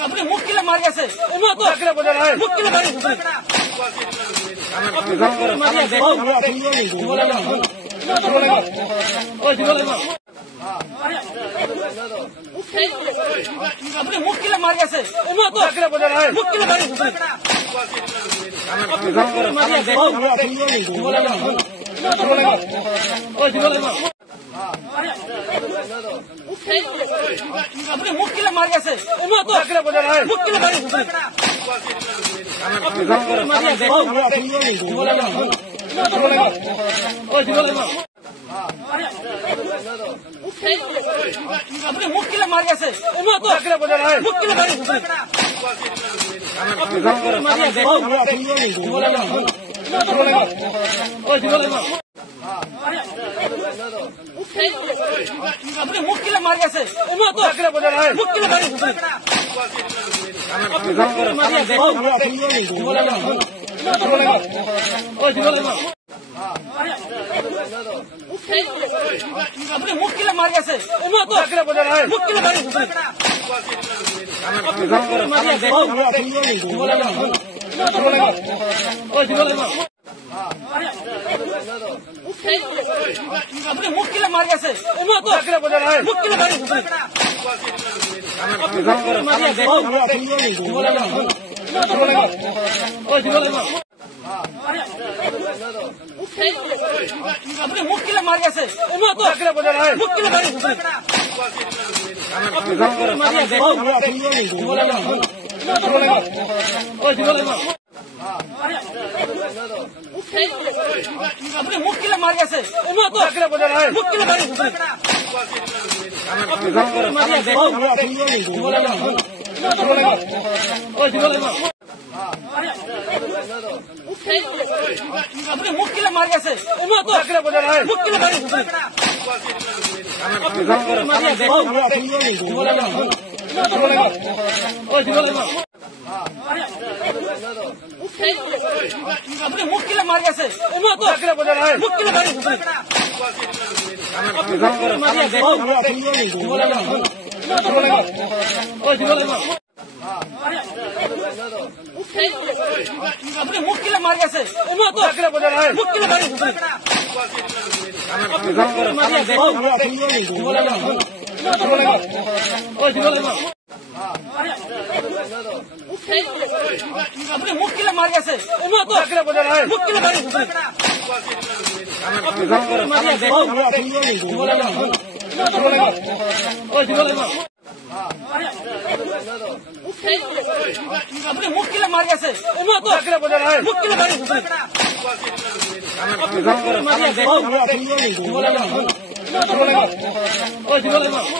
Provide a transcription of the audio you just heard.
আপনি মুখ কিলে মার গেছে মুখ কিলে মারি আপনি মুখ কিলে মার গেছে মুখ কিলে মারি আপনি মুখ কিলে মার গেছে মুখ কিলে মারি আপনি মুখ কিলে মার গেছে মুখ কিলে মারি আপনি মুখ কিলে মার গেছে মুখ কিলে মারি আপনি মুখ কিলে মার গেছে মুখ কিলে মারি আপনি মুখ কিলে মার গেছে মুখ কিলে মারি আপনি মুখ কিলে মার গেছে মুখ কিলে মারি আপনি মুখ কিলে মার গেছে মুখ কিলে মারি আপনি মুখ কিলে মার গেছে মুখ কিলে মারি আপনি মুখ কিলে মার গেছে মুখ কিলে মারি আপনি মুখ কিলে মার গেছে মুখ কিলে মারি আপনি মুখ কিলে মার গেছে মুখ কিলে মারি আপনি মুখ কিলে মার গেছে মুখ কিলে মারি